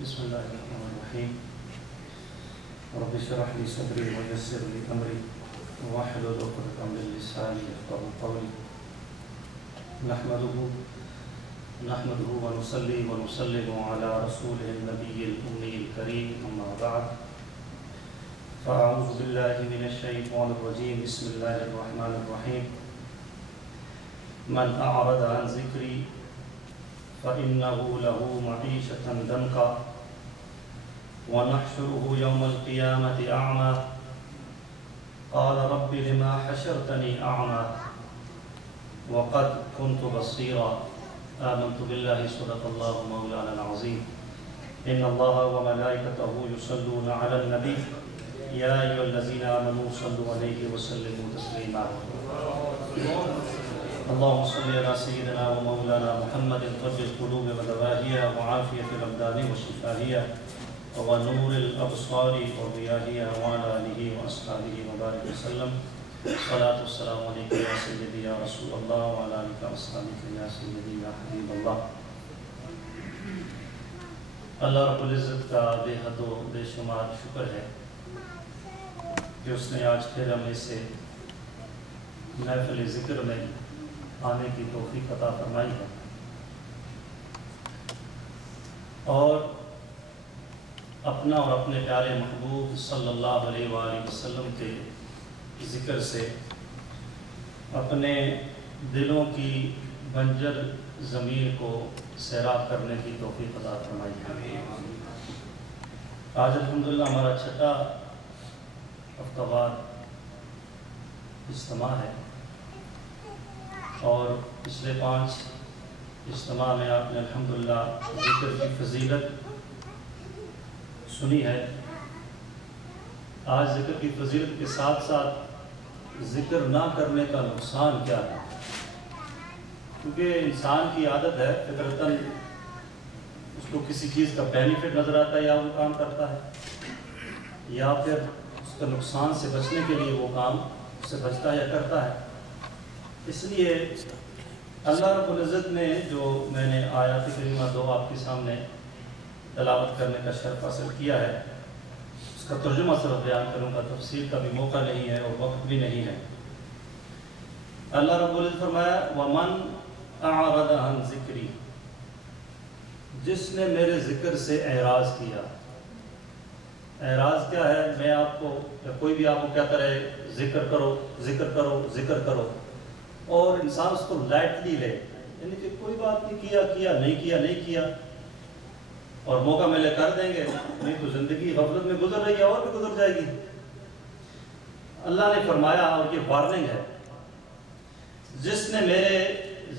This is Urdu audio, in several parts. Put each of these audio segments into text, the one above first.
بسم الله الرحمن الرحيم. رب اشرح لي صدري ويسر لي امري واحلل عقدة من لساني يفقهوا قولي. نحمده ونصلي ونسلم على رسوله النبي الأمي الكريم، أما بعد. فأعوذ بالله من الشيطان الرجيم. بسم الله الرحمن الرحيم. من أعرض عن ذكري فإنه له معيشة ضنكا ونحشره يوم القيامة أعمى قال رب لما حشرتني أعمى وقد كنت بصيرا. آمنت بالله صدق الله مولانا العظيم. إن الله وملائكته يصلون على النبي يا أيها الذين آمنوا صلوا عليه وسلموا تسليما. اللهم صل على سيدنا ومولانا محمد طب القلوب ودوائها وعافية الأبدان وشفائها ونور الأبصار وضيائها وعلى آله وأصحابه وبارك وسلم. صلاة والسلام عليك يا سيدي يا رسول الله وعلى آلك وأصحابك يا سيدي يا حبیب اللہ. اللہ رب العزت کا بے حد و بے شمار شکر ہے کہ اس نے آج پھر ہمیں سے محفل ذکر میں آنے کی توفیق عطا فرمائی ہے، اور اپنا اور اپنے پیارے محبوب صلی اللہ علیہ وآلہ وسلم کے ذکر سے اپنے دلوں کی بنجر ضمیر کو سیراب کرنے کی توفیق عطا فرمائی ہے. آج الحمدللہ ہمارا چھٹا ہفتہ وار اجتماع ہے، اور پچھلے 5 اجتماع میں آپ نے الحمدللہ ذکر کی فضیلت سنی ہے. آج ذکر کی فضیلت کے ساتھ ساتھ ذکر نہ کرنے کا نقصان کیا ہے، کیونکہ انسان کی عادت ہے فطرتاً اس کو کسی چیز کا بینیفٹ نظر آتا ہے یا وہ کام کرتا ہے، یا پھر اس کا نقصان سے بچنے کے لیے وہ کام اس سے بچتا ہے یا کرتا ہے. اس لیے اللہ رب العزت نے جو میں نے آیات کریمہ 2 آپ کے سامنے تلاوت کرنے کا شرف حاصل کیا ہے، اس کا ترجمہ صرف بیان کروں گا، تفسیر کا بھی موقع نہیں ہے اور وقت بھی نہیں ہے. اللہ رب العزت فرمایا وَمَنْ أَعْرَضَ عَنْ ذِكْرِي، جس نے میرے ذکر سے اعراض کیا. اعراض کیا ہے؟ میں آپ کو یا کوئی بھی آپ کو کہتا رہے ذکر کرو ذکر کرو ذکر کرو، اور انسان اس کو لائٹلی لے، یعنی کہ کوئی بات نہیں، کیا نہیں کیا اور موقع ملے کر دیں گے، نہیں تو زندگی غفلت میں گزر رہی ہے اور بھی گزر جائے گی. اللہ نے فرمایا، اور یہ وارننگ ہے، جس نے میرے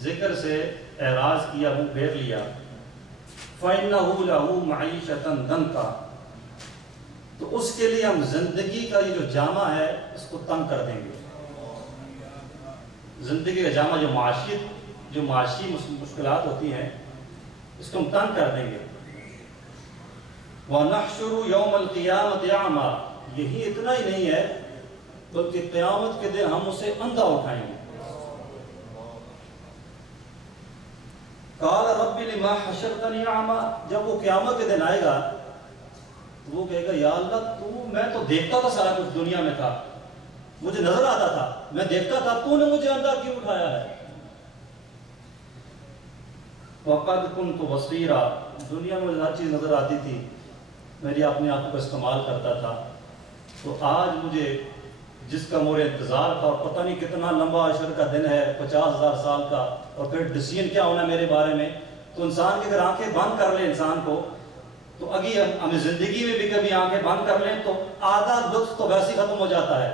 ذکر سے اعراض کیا، منہ پھیر لیا، فَإِنَّهُ لَهُ مَعِيشَةً ضَنكًا، تو اس کے لیے ہم زندگی کا یہ جو جامع ہے اس کو تنگ کر دیں گے. زندگی کا جامع جو معاشی مشکلات ہوتی ہیں اس کو ہم تنگ کر دیں گے. وَنَحْشُرُ يَوْمَ الْقِيَامَةِ أَعْمَى، یہی اتنا ہی نہیں ہے بلکہ قیامت کے دن ہم اسے اندھا اٹھائیں گے. قَالَ رَبِّ لِمَا حَشَرْتَنِي أَعْمَى، جب وہ قیامت کے دن آئے گا تو وہ کہے گا یا اللہ میں تو دیکھتا تھا، سارا کچھ دنیا میں تھا، مجھے نظر آتا تھا، میں دیکھتا تھا، تو نے مجھے اندھا کیوں اٹھایا ہے. وَقَدْ كُنْتُ بَصِيرًا، دنیا میں ہر چیز نظر آتی تھی، میری اپنے آپ کو استعمال کرتا تھا، تو آج مجھے جس کا مجھے انتظار تھا، اور پتہ نہیں کتنا لمبا عشر کا دن ہے، 50,000 سال کا، اور پھر ڈیسیژن کیا ہونا میرے بارے میں. تو انسان کی اگر آنکھیں بند کر لیں انسان کو، تو اگلی ہمیں زندگی میں بھی کبھی آنکھیں بند کر لیں تو آدھا لطف تو ویسے ہی ختم ہو جاتا ہے.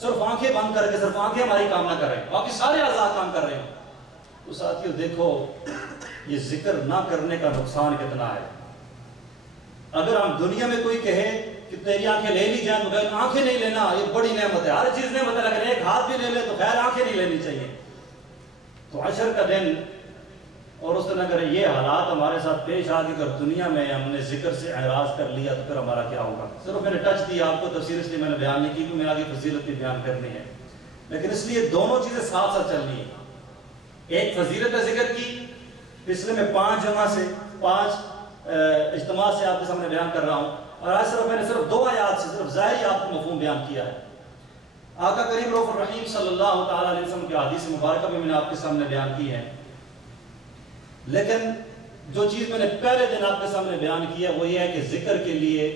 صرف آنکھیں بند کر کے صرف آنکھیں ہماری کام نہ کر رہے ہیں، باقی سارے اعضاء کام کر رہے ہیں. تو ساتھیو دیکھو یہ ذکر نہ کرنے کا نقصان کتنا ہے. اگر ہم دنیا میں کوئی کہے کہ تیری آنکھیں لے لی جائیں تو کہیں آنکھیں نہیں لینا، یہ بڑی نعمت ہے، ہر چیز نعمت ہے، لیکن ایک ہاتھ بھی لے لے تو خیر آنکھیں نہیں لینی چاہیے. تو عشر کا دن اور اس طرح اگر یہ حالات ہمارے ساتھ پیش آ کے اگر دنیا میں ہم نے ذکر سے اعراض کر لیا تو پھر ہمارا کیا ہوگا. صرف میں نے ٹچ دیا آپ کو تفسیر، اس لیے میں نے بیان نہیں کی کہ میں آگے فضیلت بھی بیان کرنی ہے، لیکن اس لیے دونوں چیزیں ساتھ ساتھ چلنی ہے. ایک فضیلت ذکر کی، پچھلے میں 5 جمع سے 5 اجتماع سے آپ کے سامنے بیان کر رہا ہوں، اور آج میں نے صرف 2 آیات سے صرف ظاہری آپ کو مفہوم بیان کیا ہے۔ آقا کریم رؤوف الرحیم صلی اللہ تعالیٰ علیہ وسلم کی حدیث مبارکہ بھی میں نے آپ کے سامنے بیان کی ہے، لیکن جو چیز میں نے پہلے دن آپ کے سامنے بیان کیا وہ یہ ہے کہ ذکر کے لیے،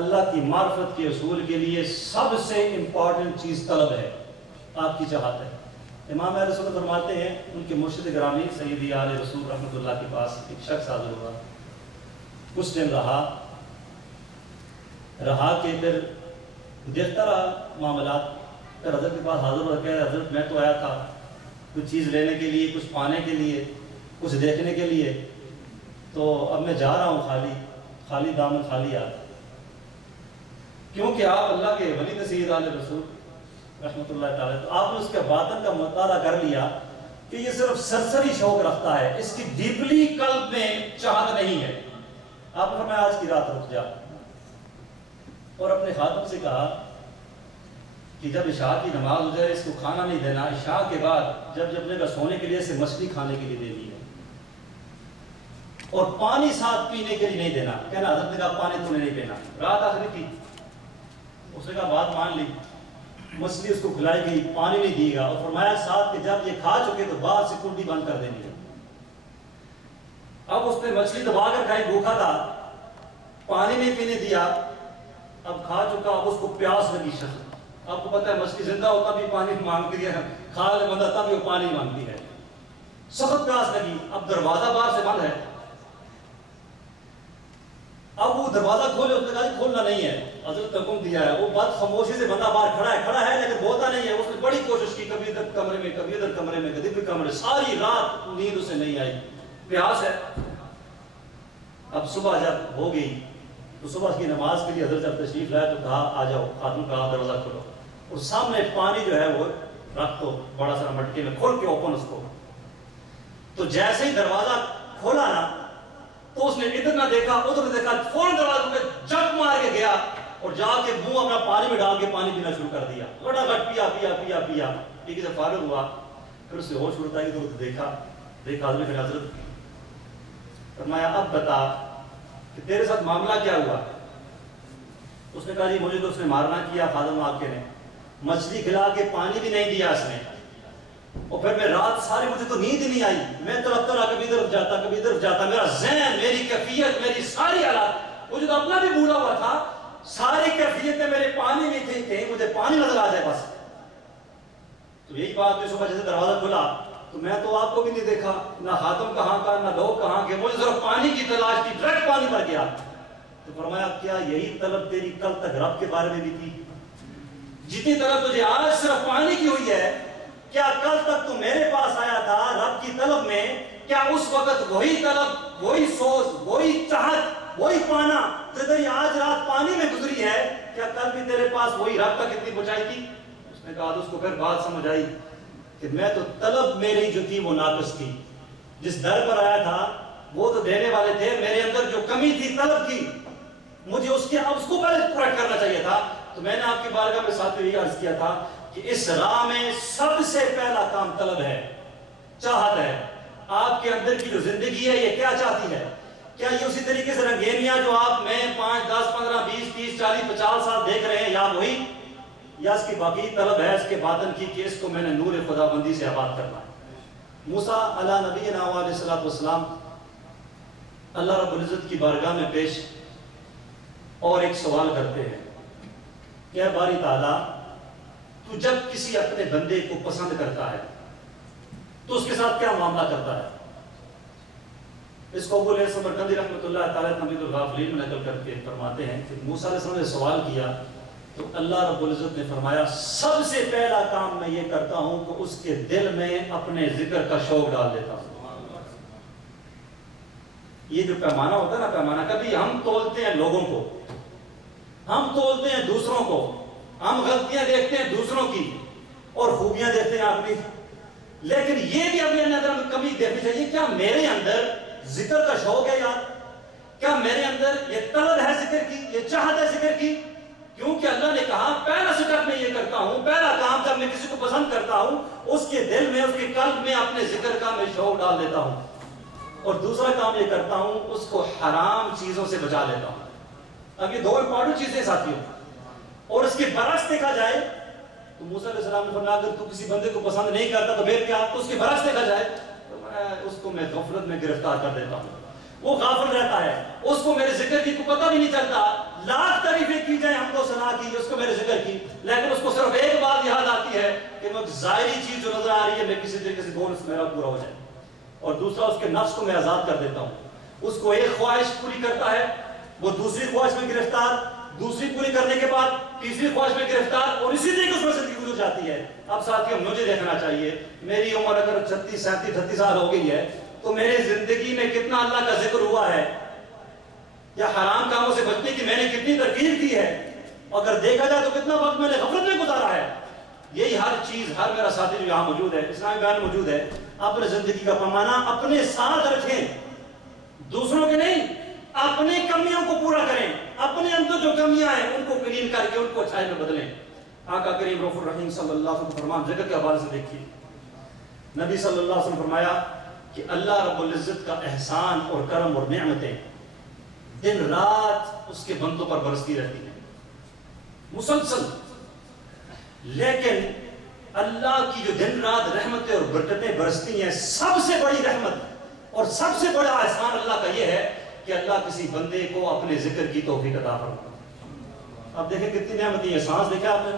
اللہ کی معرفت کے اصول کے لیے سب سے امپورٹنٹ چیز طلب ہے، آپ کی چاہت ہے۔ امام اہل سنت فرماتے ہیں، ان کے مرشد گرامی سیدی آل رسول رحمۃ اللہ کے پاس ایک شخص حاضر ہوا، کچھ دن رہا کہ پھر دیکھتا رہا معاملات، پھر حضرت کے پاس حاضر ہو کے حضرت میں تو آیا تھا کچھ چیز لینے کے لیے، کچھ پانے کے لیے، کچھ دیکھنے کے لیے، تو اب میں جا رہا ہوں خالی دامن خالی ہاتھ، کیونکہ آپ اللہ کے ولی تھے سید آل رسول رحمۃ اللہ تعالیٰ، تو آپ نے اس کے باطن کا مطالعہ کر لیا کہ یہ صرف سرسری شوق رکھتا ہے، اس کی ڈیپلی قلب میں چاہت نہیں ہے۔ آپ نے فرمایا آج کی رات رک جا، اور اپنے خادم سے کہا کہ جب عشاء کی نماز ہو جائے اس کو کھانا نہیں دینا، عشاء کے بعد جب اپنے کا سونے کے لیے اسے مچھلی کھانے کے لیے دے دی ہے، اور پانی ساتھ پینے کے لیے نہیں دینا۔ کہنا حضرت نے کہا پانی تو نے نہیں پینا، رات آخری تھی، اس نے کہا بات مان لی، مچھلی اس کو کھلائی گئی، پانی نہیں دی گا، اور فرمایا ساتھ کہ جب یہ کھا چکے تو بعد سے کنڈی بند کر دینی ہے۔ اب اس نے مچھلی دبا کر کھائی، بھوکا تھا، پانی نہیں پینے دیا، اب کھا چکا، اب اس کو پیاس لگی شخص، آپ کو پتہ ہے مچھلی زندہ ہوتا بھی پانی مانگتی ہے، کھا لے بندہ تب بھی وہ پانی مانگتی ہے، سخت پیاس لگی، اب دروازہ باہر سے بند ہے، اب وہ دروازہ کھولے، اس نے کہا کھولنا نہیں ہے، حضرت نے حکم دیا ہے، وہ بات خاموشی سے بندہ باہر کھڑا ہے لیکن بولتا نہیں ہے، اس نے بڑی کوشش کی، کبھی ادھر کمرے میں، کبھی ادھر کمرے میں، کبھی ادھر کمرے، ساری رات نیند اسے نہیں آئی، پیاس ہے۔ اب صبح جب ہو گئی تو صبح کی نماز کے لیے حضرت جب تشریف لائے تو کہا آ جاؤ، خاتون کہا دروازہ کھولو، اور سامنے پانی جو ہے وہ رکھ دو بڑا سا مٹکے میں، کھول کے اوپن اس کو، تو جیسے ہی دروازہ کھولا نا تو اس نے ادھر نہ دیکھا ادھر نہ دیکھا، فوراً دروازے پہ جھک مار کے گیا اور جا کے منہ اپنا پانی میں ڈال کے پانی پینا شروع کر دیا، گھٹ پیا پیا پیا پیا، ٹھیک سے فارغ ہوا، پھر اس سے ہوش اڑتا ہے تو دیکھا حضرت نے حضرت فرمایا اب بتا کہ تیرے ساتھ معاملہ کیا ہوا؟ اس نے کہا جی مجھے تو اس نے مارنا کیا، خادم آپ کے نے مچھلی کھلا کے پانی بھی نہیں دیا اس نے، اور پھر میں رات ساری مجھے تو نیند ہی نہیں آئی، میں تڑپتا رہا، کبھی ادھر جاتا کبھی ادھر جاتا، میرا ذہن، میری کیفیت، میری ساری حالات، مجھے تو اپنا بھی بھولا ہوا تھا، ساری کیفیتیں میرے پانی میں تھی، کہیں مجھے پانی نظر آ جائے بس۔ تو یہی بات کہ صبح جیسے دروازہ کھلا تو میں تو آپ کو بھی نہیں دیکھا، نہ خاتم کہاں کا نہ لوگ کہاں کے، مجھے صرف پانی کی تلاش تھی، ڈائریکٹ پانی پر گیا۔ تو فرمایا کیا یہی طلب تیری کل تک رب کے بارے میں بھی تھی؟ جتنی طلب تجھے آج صرف پانی کی ہوئی ہے، کیا کل تک تو میرے پاس آیا تھا رب کی طلب میں؟ کیا اس وقت وہی طلب، وہی سوچ، وہی چاہت، وہی پانا جو تیری آج رات پانی میں گزری ہے، کیا کل بھی تیرے پاس وہی رب تک اتنی پہنچائی تھی؟ اس نے کہا تو اس کو پھر بات سمجھ آئی کہ میں تو طلب میری جو تھی وہ ناقص تھی، جس در پر آیا تھا وہ تو دینے والے تھے، میرے اندر جو کمی تھی طلب کی، مجھے اس کو پہلے پورا کرنا چاہیے تھا۔ تو میں نے آپ کی بارگاہ میں ساتھ یہ عرض کیا تھا کہ اس راہ میں سب سے پہلا کام طلب ہے، چاہت ہے۔ آپ کے اندر کی جو زندگی ہے یہ کیا چاہتی ہے؟ کیا یہ اسی طریقے سے رنگینیاں جو آپ میں 5 10 15 20 30 40 50 سال دیکھ رہے ہیں، یا وہی، یا اس کی باقی طلب ہے اس کے باطن کی کہ اس کو میں نے نور خدا بندی سے آباد کرنا ہے؟ موسیٰ علیہ نبینا علیہ السلام اللہ رب العزت کی بارگاہ میں پیش اور ایک سوال کرتے ہیں کہ اے باری تعالیٰ، تو جب کسی اپنے بندے کو پسند کرتا ہے تو اس کے ساتھ کیا معاملہ کرتا ہے؟ اس کو ابو الیاس سمرقندی رحمۃ اللہ تعالیٰ تمہید الغافلین میں نقل کر کے فرماتے ہیں کہ موسیٰ علیہ السلام نے سوال کیا تو اللہ رب العزت نے فرمایا سب سے پہلا کام میں یہ کرتا ہوں کہ اس کے دل میں اپنے ذکر کا شوق ڈال دیتا ہوں۔ یہ جو پیمانہ ہوتا ہے نا، پیمانہ کبھی ہم تولتے ہیں لوگوں کو، ہم تولتے ہیں دوسروں کو، ہم غلطیاں دیکھتے ہیں دوسروں کی اور خوبیاں دیکھتے ہیں اپنی، لیکن یہ بھی اپنے اندر ہمیں کمی دیکھنی چاہیے، کیا میرے اندر ذکر کا شوق ہے یار؟ کیا میرے اندر یہ طلب ہے ذکر کی، یہ چاہت ہے ذکر کی؟ کیونکہ اللہ نے کہا پہلا سٹیپ میں یہ کرتا ہوں، پہلا کام جب میں کسی کو پسند کرتا ہوں اس کے دل میں، اس کے قلب میں اپنے ذکر کا میں شوق ڈال دیتا ہوں۔ اور دوسرا کام یہ کرتا ہوں اس کو حرام چیزوں سے بچا لیتا ہوں. اب یہ دو امپورٹنٹ چیزیں ساتھیوں. اور اس کے برعکس دیکھا جائے تو موسیٰ علیہ السلام نے فرمایا اگر تو کسی بندے کو پسند نہیں کرتا تو پھر کیا؟ تو اس کے برعکس دیکھا جائے تو اس کو میں غفلت میں گرفتار کر دیتا ہوں. وہ غافل رہتا ہے, اس کو میرے ذکر کی کو پتہ بھی نہیں چلتا. لاکھ تعریفیں کی جائیں حمد و ثنا کی اس کو میرے ذکر کی, لیکن اس کو صرف ایک بات یاد آتی ہے کہ وہ ظاہری چیز جو نظر آ رہی ہے میں کسی طریقے سے گول میرا پورا ہو جائے. اور دوسرا اس کے نفس کو میں آزاد کر دیتا ہوں. اس کو ایک خواہش پوری کرتا ہے, وہ دوسری خواہش میں گرفتار, دوسری پوری کرنے کے بعد تیسری خواہش میں گرفتار, اور اسی طریقے اس میں زندگی گزر جاتی ہے. اب ساتھیوں مجھے دیکھنا چاہیے میری عمر اگر 36 37 38 سال ہو گئی ہے تو میری زندگی میں کتنا اللہ کا ذکر ہوا ہے, یا حرام کاموں سے بچنے کی میں نے کتنی ترکیب کی ہے, اگر دیکھا جائے تو کتنا وقت میں نے غفلت میں گزارا ہے. یہی ہر چیز, ہر میرا ساتھی جو یہاں موجود ہے, اسلامی بیان موجود ہے, اپنے زندگی کا پیمانہ اپنے ساتھ رکھیں, دوسروں کے نہیں. اپنے کمیوں کو پورا کریں, اپنے اندر جو کمیاں ہیں ان کو کلین کر کے ان کو اچھائی میں بدلیں. آقا کریم رؤوف الرحیم صلی اللہ علیہ وسلم فرمان ذکر کے حوالے سے دیکھیے. نبی صلی اللہ علیہ وسلم فرمایا کہ اللہ رب العزت کا احسان اور کرم اور نعمتیں دن رات اس کے بندوں پر برستی رہتی ہیں مسلسل. لیکن اللہ کی جو دن رات رحمتیں اور برکتیں برستی ہیں, سب سے بڑی رحمت اور سب سے بڑا احسان اللہ کا یہ ہے کہ اللہ کسی بندے کو اپنے ذکر کی توفیق عطا فرمائے. اب دیکھیں کتنی نعمتیں ہیں. سانس دیکھا آپ نے,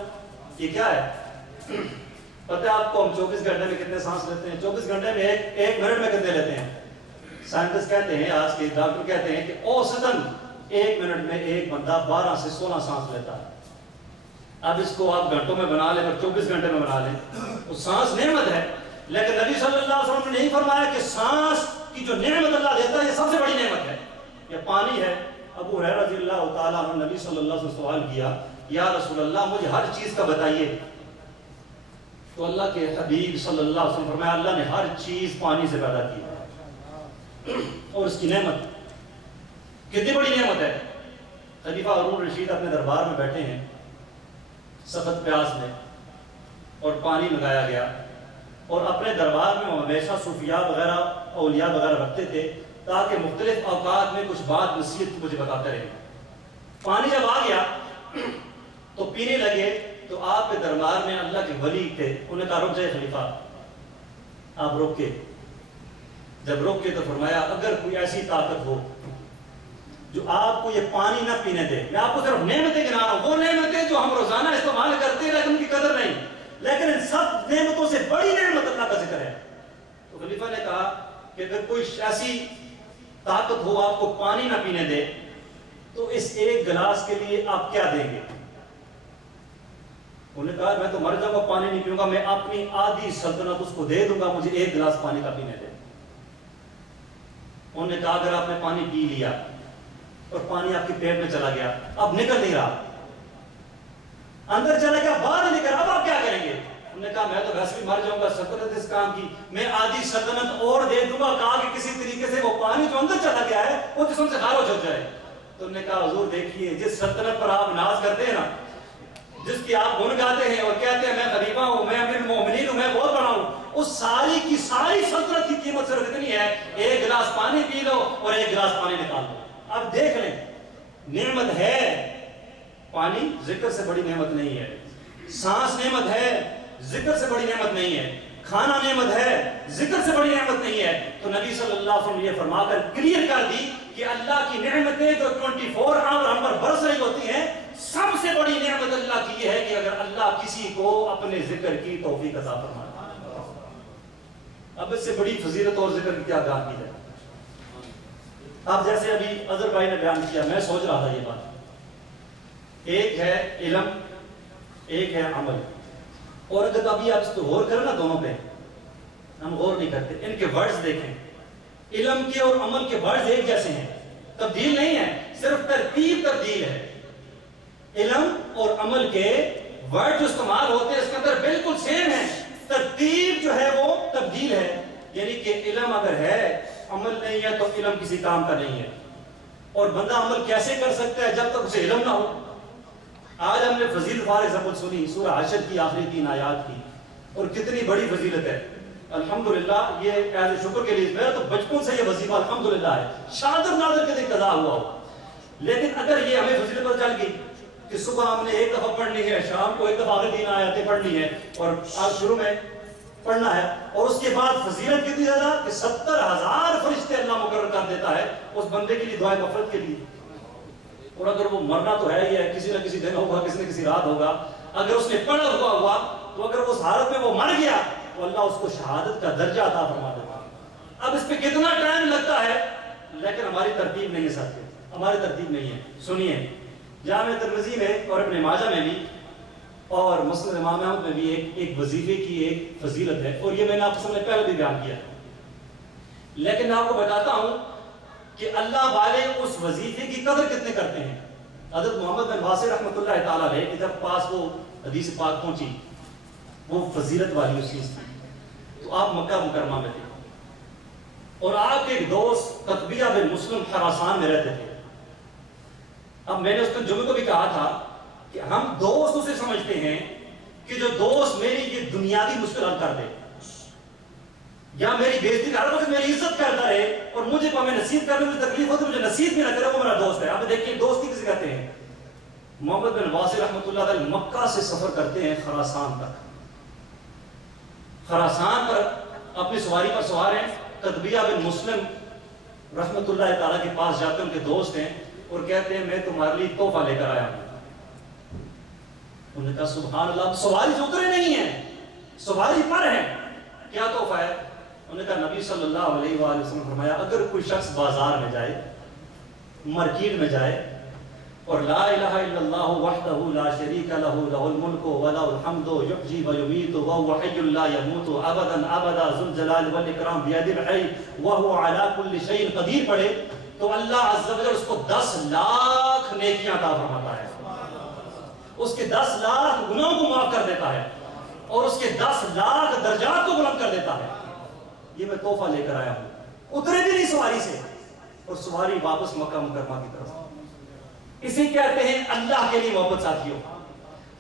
یہ کیا ہے؟ پتہ ہے آپ کو ہم 24 گھنٹے میں کتنے سانس لیتے ہیں؟ 24 گھنٹے میں ایک منٹ میں کتنے لیتے ہیں؟ سائنٹسٹ کہتے ہیں, آج کے ڈاکٹر کہتے ہیں کہ اوسطاً ایک منٹ میں ایک بندہ 12 سے 16 سانس لیتا ہے. اب اس کو آپ گھنٹوں میں بنا لیں, پر 24 گھنٹے میں بنا لیں, وہ سانس نعمت ہے. لیکن نبی صلی اللہ علیہ وسلم نے نہیں فرمایا کہ سانس کی جو نعمت اللہ دیتا ہے یہ سب سے بڑی نعمت ہے, یہ پانی ہے. ابو ہریرہ رضی اللہ تعالیٰ عنہ نبی صلی اللہ علیہ وسلم سوال کیا, یا رسول اللہ مجھے ہر چیز کا بتائیے. تو اللہ کے حبیب صلی اللہ علیہ وسلم فرمایا اللہ نے ہر چیز پانی سے پیدا کی ہے, اور اس کی نعمت کتنی بڑی نعمت ہے. خلیفہ ہارون الرشید اپنے دربار میں بیٹھے ہیں سخت پیاس میں, اور پانی منگایا گیا, اور اپنے دربار میں وہ ہمیشہ صوفیاء وغیرہ اولیاء وغیرہ رکھتے تھے تاکہ مختلف اوقات میں کچھ بات نصیحت مجھے بتاتے رہے. پانی جب آ گیا تو پینے لگے, تو آپ کے دربار میں اللہ کے ولی تھے, انہوں نے کہا رک جائے خلیفہ. آپ رک کے, جب رک کے تو فرمایا اگر کوئی ایسی طاقت ہو جو آپ کو یہ پانی نہ پینے دے, میں آپ کو صرف نعمتیں گنا رہا ہوں, وہ نعمتیں جو ہم روزانہ استعمال کرتے ہیں لیکن ان کی قدر نہیں, لیکن ان سب نعمتوں سے بڑی نعمت اللہ کا ذکر ہے. تو خلیفہ نے کہا کہ اگر کوئی ایسی طاقت ہو آپ کو پانی نہ پینے دے تو اس ایک گلاس کے لیے آپ کیا دیں گے؟ انہوں نے کہا میں تو مر جاؤں گا, پانی نہیں پیوں گا, میں اپنی آدھی سلطنت اس کو دے دوں گا, مجھے ایک گلاس پانی کا پینے دے. انہوں نے کہا اگر آپ نے پانی پی لیا اور پانی آپ کے پیٹ میں چلا گیا, اب نکل نہیں رہا, اندر چلا گیا, باہر نہیں نکل رہا, اب آپ کیا کریں گے؟ انہوں نے کہا میں تو ویسے بھی مر جاؤں گا, سلطنت اس کام کی, میں آدھی سلطنت اور دے دوں گا. کہا کہ کسی طریقے سے وہ پانی جو اندر چلا گیا ہے وہ جسم سے خارج ہو جائے. تو انہوں نے کہا حضور دیکھیے جس سلطنت پر آپ ناز کرتے ہیں نا, جس کی آپ گن گاتے ہیں اور کہتے ہیں میں خلیفہ ہوں, میں امیر المومنین ہوں, میں بہت بڑا ہوں, اس ساری کی ساری سلطنت کی قیمت صرف اتنی ہے ایک گلاس پانی پی لو اور ایک گلاس پانی نکال دو. اب دیکھ لیں نعمت ہے پانی, ذکر سے بڑی نعمت نہیں ہے. سانس نعمت ہے, ذکر سے بڑی نعمت نہیں ہے. کھانا نعمت ہے, ذکر سے بڑی نعمت نہیں ہے. تو نبی صلی اللہ علیہ وسلم نے یہ فرما کر کلیئر کر دی کہ اللہ کی نعمتیں جو 24 آور ہم پر برس رہی ہوتی ہیں, سب سے بڑی نعمت اللہ کی یہ ہے کہ اگر اللہ کسی کو اپنے ذکر کی توفیق عطا فرمائے. اب اس سے بڑی فضیلت اور ذکر کی کیا بات کی ہے. اب جیسے ابھی اظہر بھائی نے بیان کیا, میں سوچ رہا تھا یہ بات, ایک ہے علم, ایک ہے عمل. اور اگر ابھی آپ اس کو غور کریں نا, دونوں پہ ہم غور نہیں کرتے. ان کے ورڈز دیکھیں, علم کے اور عمل کے ورڈز ایک جیسے ہیں, تبدیل نہیں ہے, صرف ترتیب تبدیل ہے. علم اور عمل کے ورڈ جو استعمال ہوتے ہیں اس کے اندر بالکل سیم ہے, ترتیب جو ہے وہ تبدیل ہے. یعنی کہ علم اگر ہے عمل نہیں ہے تو علم کسی کام کا نہیں ہے. اور بندہ عمل کیسے کر سکتا ہے جب تک اسے علم نہ ہو. آج ہم نے فضیلت فار ایگزامپل سنی سورہ حشر کی آخری 3 آیات کی, اور کتنی بڑی فضیلت ہے. الحمدللہ یہ ایز شکر کے لیے میرا تو بچپن سے یہ وظیفہ الحمدللہ ہے، شادر نادر کے دن قضا ہوا ہو، لیکن اگر یہ ہمیں فضیلت پتہ چل گئی کہ صبح ہم نے ایک دفعہ پڑھنی ہے، شام کو ایک دفعہ آخری 3 آیتیں پڑھنی ہے اور آج شروع میں پڑھنا ہے، اور اس کے بعد فضیلت کتنی زیادہ کہ 70,000 فرشتے اللہ مقرر کر دیتا ہے اس بندے کے لیے دعائے مغفرت کے لیے. اور اگر وہ مرنا تو ہے ہی ہے، کسی نہ کسی دن ہوگا، کسی نہ کسی رات ہوگا، اگر اس نے پڑھا ہوا تو اگر اس حالت میں وہ مر گیا تو اللہ اس کو شہادت کا درجہ عطا فرما دیتا ہے. اب اس پہ کتنا ٹائم لگتا ہے، لیکن ہماری ترتیب نہیں ہے ساتھ، ہماری ترتیب نہیں ہے. سنیے جامع ترمذی میں اور ابن ماجہ میں بھی اور مسند امام احمد میں بھی ایک وظیفے کی ایک فضیلت ہے، اور یہ میں نے آپ کے سامنے پہلے بھی بیان کیا، لیکن میں آپ کو بتاتا ہوں کہ اللہ والے اس وظیفے کی قدر کتنے کرتے ہیں. حضرت محمد بن واسع رحمۃ اللہ تعالیٰ علیہ کی جب پاس وہ حدیث پاک پہنچی، وہ فضیلت والی اس چیز تھی، تو آپ مکہ مکرمہ میں تھے اور آپ کے ایک دوست قطبیہ بن مسلم خراسان میں رہتے تھے. اب میں نے اس دن جمعے کو بھی کہا تھا کہ ہم دوست اسے سمجھتے ہیں کہ جو دوست میری یہ دنیاوی مشکل حل کر دے یا میری بےزتی کر رہا ہے، میری عزت کرتا رہے اور مجھے کو ہمیں نصیب کرنے مجھے تکلیف ہوتی مجھے نصیب بھی نہ کرے، وہ میرا دوست ہے. اب دیکھیے دوستی کسے کہتے ہیں. محمد بن واسع رحمۃ اللہ علیہ مکہ سے سفر کرتے ہیں خراسان تک، خراسان پر اپنی سواری پر سوار ہیں، قطبیہ بن مسلم رحمۃ اللہ تعالیٰ کے پاس جاتے ہیں، ان کے دوست ہیں، اور کہتے ہیں میں تمہارے لیے تحفہ لے کر آیا ہوں. انہوں نے کہا سبحان اللہ، سواری سے اترے نہیں ہیں، سواری پر ہیں، کیا تحفہ ہے؟ انہوں نے کہا نبی صلی اللہ علیہ وآلہ وسلم فرمایا اگر کوئی شخص بازار میں جائے، مارکیٹ میں جائے اور لا الہ الا اللہ وحدہ لا شریک لہ لہ الملک ولہ الحمد یحیی ویمیت وہو حی لا یموت ابدا ابدا ذو الجلال والاکرام بیدہ الحی وہو علی کل شیء قدیر پڑھے تو اللہ عز و جل اس کو 10 لاکھ نیکیاں عطا فرماتا ہے، اس کے 10 لاکھ گناہوں کو معاف کر دیتا ہے اور اس کے 10 لاکھ درجات کو بلند کر دیتا ہے. یہ میں تحفہ لے کر آیا ہوں. اترے بھی نہیں سواری سے اور سواری واپس مکہ مکرمہ کی طرف. اسی کہتے ہیں اللہ کے لیے محبت. ساتھیوں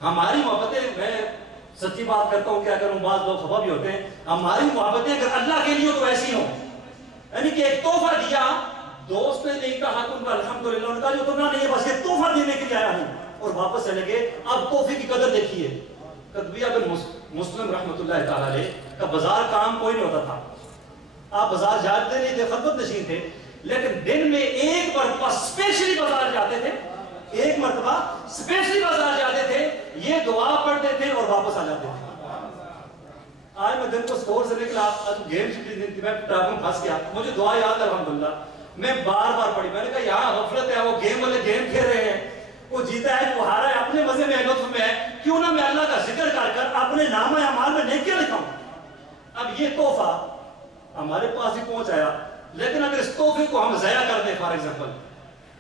ہماری محبتیں، میں سچی بات کرتا ہوں، کیا کروں بعض لوگ خفا بھی ہوتے ہیں، ہماری محبتیں اگر اللہ کے لیے تو ایسی ہوں، یعنی کہ ایک تحفہ دیا، دوست نے نہیں کہا تو ان کا الحمدللہ، ان کا جو تمنا نہیں ہے بس یہ تحفہ دینے کے لیے آیا ہوں اور واپس چلے گئے. اب تحفے کی قدر دیکھیے. قطبیہ بن مسلم رحمۃ اللہ تعالیٰ علیہ کا بازار کام کوئی نہیں ہوتا تھا، آپ بازار جاتے نہیں تھے، خدمت نشین تھے، لیکن دن میں ایک مرتبہ اسپیشلی بازار جاتے تھے، ایک مرتبہ اسپیشلی بازار جاتے تھے، یہ دعا پڑھتے تھے اور واپس آ جاتے تھے. آج میں دن کو سٹور سے نکلا، گیم شیٹ میں ٹریفک پھنس گیا، مجھے دعا یاد ہے الحمدللہ، میں بار بار پڑھی. میں نے کہا یہاں غفلت ہے، وہ گیم والے گیم کھیل رہے ہیں، وہ جیتا ہے، وہ ہارا ہے، اپنے مزے میں لطف میں ہے، کیوں نہ میں اللہ کا ذکر کر کر اپنے نامہ اعمال میں نیکیاں لکھاؤں. اب یہ تحفہ ہمارے پاس ہی پہنچ آیا، لیکن اگر اس تحفے کو ہم ضائع کر دیں فار ایگزامپل،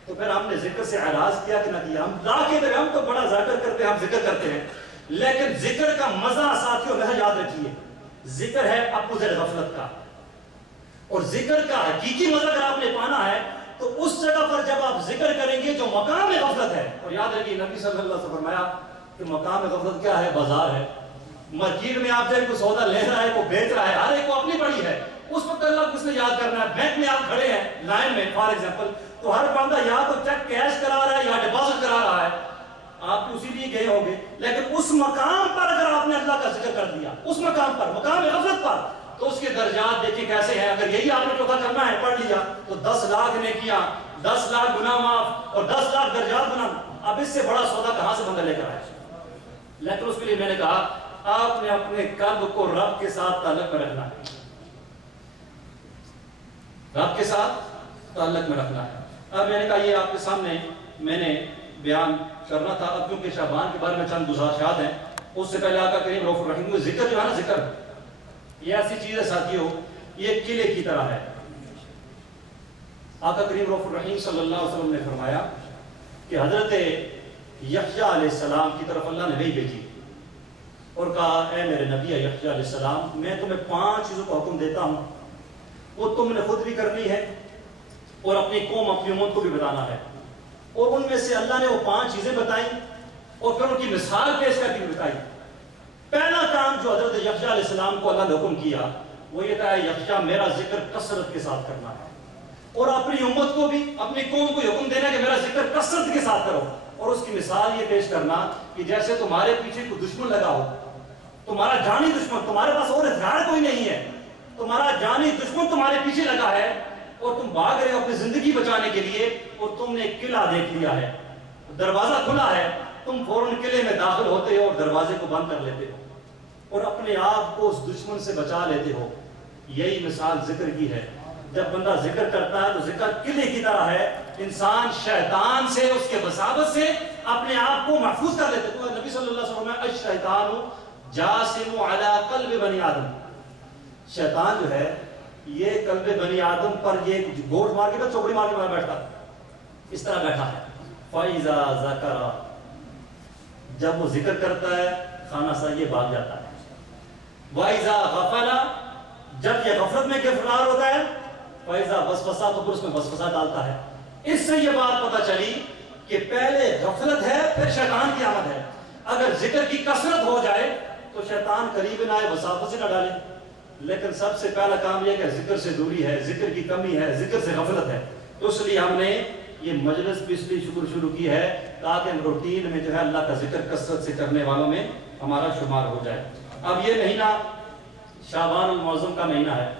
تو پھر ہم نے ذکر سے اعراض کیا کہ نہ کیا. ہم لا کے دے ہم تو بڑا ذکر کرتے ہیں، ہم ذکر کرتے ہیں، لیکن ذکر کا مزہ ساتھیوں میں یاد رکھیے، ذکر ہے اپوزٹ غفلت کا، اور ذکر کا حقیقی مزہ اگر آپ نے پانا ہے تو اس جگہ پر جب آپ ذکر کریں گے جو مقام غفلت ہے. اور یاد رکھیے نبی صلی اللہ علیہ وسلم فرمایا کہ مقام غفلت کیا ہے؟ بازار ہے. مارکیٹ میں آپ جب کوئی سودا لے رہا ہے، کوئی بیچ رہا ہے، ہر ایک کو اپنی پڑی ہے، اس وقت اللہ کس نے یاد کرنا ہے. بینک میں آپ کھڑے ہیں لائن میں فار ایگزامپل، تو ہر بندہ یا تو چیک کیش کرا رہا ہے یا ڈپازٹ کرا رہا ہے، آپ اسی لیے گئے ہوں گے، لیکن اس مقام پر اگر آپ نے اللہ کا ذکر کر دیا، اس مقام پر، مقام غفلت پر، تو اس کے درجات دیکھیں کیسے ہیں. اگر یہی آپ نے چوتھا کرنا ہے، پڑھ لیا تو 10 لاکھ نیکیاں، 10 لاکھ گناہ معاف اور 10 لاکھ درجات بنا. اب اس سے بڑا سودا کہاں سے بندہ لے کر آئے؟ لیکن اس کے لیے میں نے کہا آپ نے اپنے قلب کو رب کے ساتھ تعلق میں رکھنا ہے، رب کے ساتھ تعلق میں رکھنا ہے. اب میں نے کہا یہ آپ کے سامنے میں نے بیان کرنا تھا. اب کیونکہ شعبان کے بارے میں چند گزارشات ہیں، اس سے پہلے آقا کریم رؤوف الرحیم، ذکر جو ہے نا، ذکر یہ ایسی چیز ہے ساتھیوں، یہ قلعے کی طرح ہے. آقا کریم رؤوف الرحیم صلی اللہ علیہ وسلم نے فرمایا کہ حضرت یحییٰ علیہ السلام کی طرف اللہ نے وحی بھیجی اور کہا اے میرے نبی یحییٰ علیہ السلام، میں تمہیں 5 چیزوں کا حکم دیتا ہوں، وہ تم نے خود بھی کرنی ہے اور اپنی قوم، اپنی امت کو بھی بتانا ہے. اور ان میں سے اللہ نے وہ 5 چیزیں بتائیں اور پھر ان کی مثال پیش کر کے بتائی. پہلا کام جو حضرت یحییٰ علیہ السلام کو اللہ نے حکم کیا وہ یہ تھا یکشا میرا ذکر کثرت کے ساتھ کرنا ہے، اور اپنی امت کو بھی اپنی قوم کو حکم دینا کہ میرا ذکر کثرت کے ساتھ کرو، اور اس کی مثال یہ پیش کرنا کہ جیسے تمہارے پیچھے کوئی دشمن لگا ہو، تمہارا جانی دشمن، تمہارے پاس اور ہتھیار کوئی نہیں ہے، تمہارا جانی دشمن تمہارے پیچھے لگا ہے اور تم بھاگ رہے ہو اپنی زندگی بچانے کے لیے، اور تم نے ایک قلعہ دیکھ لیا ہے، دروازہ کھلا ہے، تم فوراً قلعے میں داخل ہوتے ہو اور دروازے کو بند کر لیتے ہو اور اپنے آپ کو اس دشمن سے بچا لیتے ہو۔ یہی مثال ذکر کی ہے۔ جب بندہ ذکر کرتا ہے تو ذکر قلعے کی طرح ہے، انسان شیطان سے، اس کے وساوت سے اپنے آپ کو محفوظ کر لیتے۔ تو نبی صلی اللہ علیہ وسلم نے الشیطان جاسم علی قلب بنی آدم، شیطان جو ہے یہ قلب بنی آدم پر یہ گوٹ مار کے چوکڑی مار کے بیٹھتا، اس طرح بیٹھا ہے۔ فَإِذَا ذَكَرَ، جب وہ ذکر کرتا ہے خانہ سا یہ بھاگ جاتا ہے۔ وَإِذَا غَفَلَ، جب یہ غفلت میں گرفتار ہوتا ہے، فَإِذَا وَسْوَسَ، تو پھر اس میں وسوسہ ڈالتا ہے۔ اس سے یہ بات پتہ چلی کہ پہلے غفلت ہے پھر شیطان کی آمد ہے۔ اگر ذکر کی کثرت ہو جائے تو شیطان قریب نہ آئے، وساوس سے نہ ڈالے، لیکن سب سے پہلا کام یہ کہ ذکر سے دوری ہے، ذکر کی کمی ہے، ذکر سے غفلت ہے۔ تو اس لیے ہم نے یہ مجلس بھی اس لیے شروع کی ہے تاکہ ہم روٹین میں جو ہے اللہ کا ذکر کثرت سے کرنے والوں میں ہمارا شمار ہو جائے۔ اب یہ مہینہ شعبان المعظم کا مہینہ ہے،